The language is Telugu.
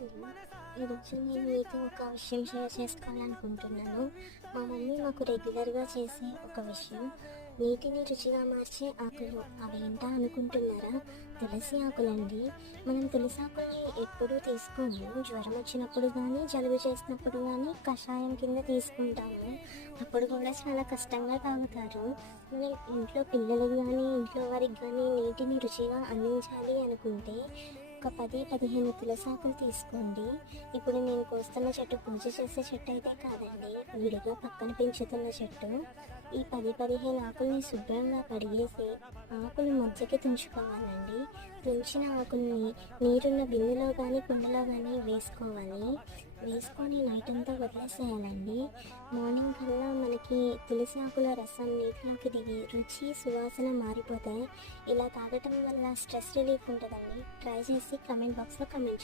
ఈరోజు నేను మీతో ఒక విషయం షేర్ చేసుకోవాలనుకుంటున్నాను. మా మమ్మీ మాకు రెగ్యులర్గా చేసే ఒక విషయం, నీటిని రుచిగా మార్చే ఆకులు. అవి ఏంటా అనుకుంటున్నారా? తులసి ఆకులండి. మనం తులసి ఆకుల్ని ఎప్పుడూ తీసుకోము. జ్వరం వచ్చినప్పుడు కానీ, జలుబు చేసినప్పుడు కానీ కషాయం కింద తీసుకుంటాము. అప్పుడు కూడా చాలా కష్టంగా తాగుతారు. మన ఇంట్లో పిల్లలకు కానీ, ఇంట్లో వారికి కానీ నీటిని రుచిగా అందించాలి అనుకుంటే ఒక 10-15 తులసాకులు తీసుకోండి. ఇప్పుడు నేను కోస్తున్న చెట్టు పూజ చేసే చెట్టు అయితే కాదండి, విడిగా పక్కన పెంచుతున్న చెట్టు. ఈ 10-15 ఆకుల్ని శుభ్రంగా కడిగేసి ఆకులు మధ్యకి తుంచుకోవాలండి. తుంచిన ఆకుల్ని నీరున్న బిందెలో కానీ కుండలో కానీ వేసుకొని నైట్ అంతా వదిలేసేయాలండి. మార్నింగ్ కల్లా మనకి తులసి ఆకుల రసం నీటిలోకి దిగి రుచి సువాసన మారిపోతాయి. ఇలా తాగటం వల్ల స్ట్రెస్ రిలీఫ్ ఉంటుందండి. ట్రై చేసి కమెంట్ బాక్స్లో కమెంట్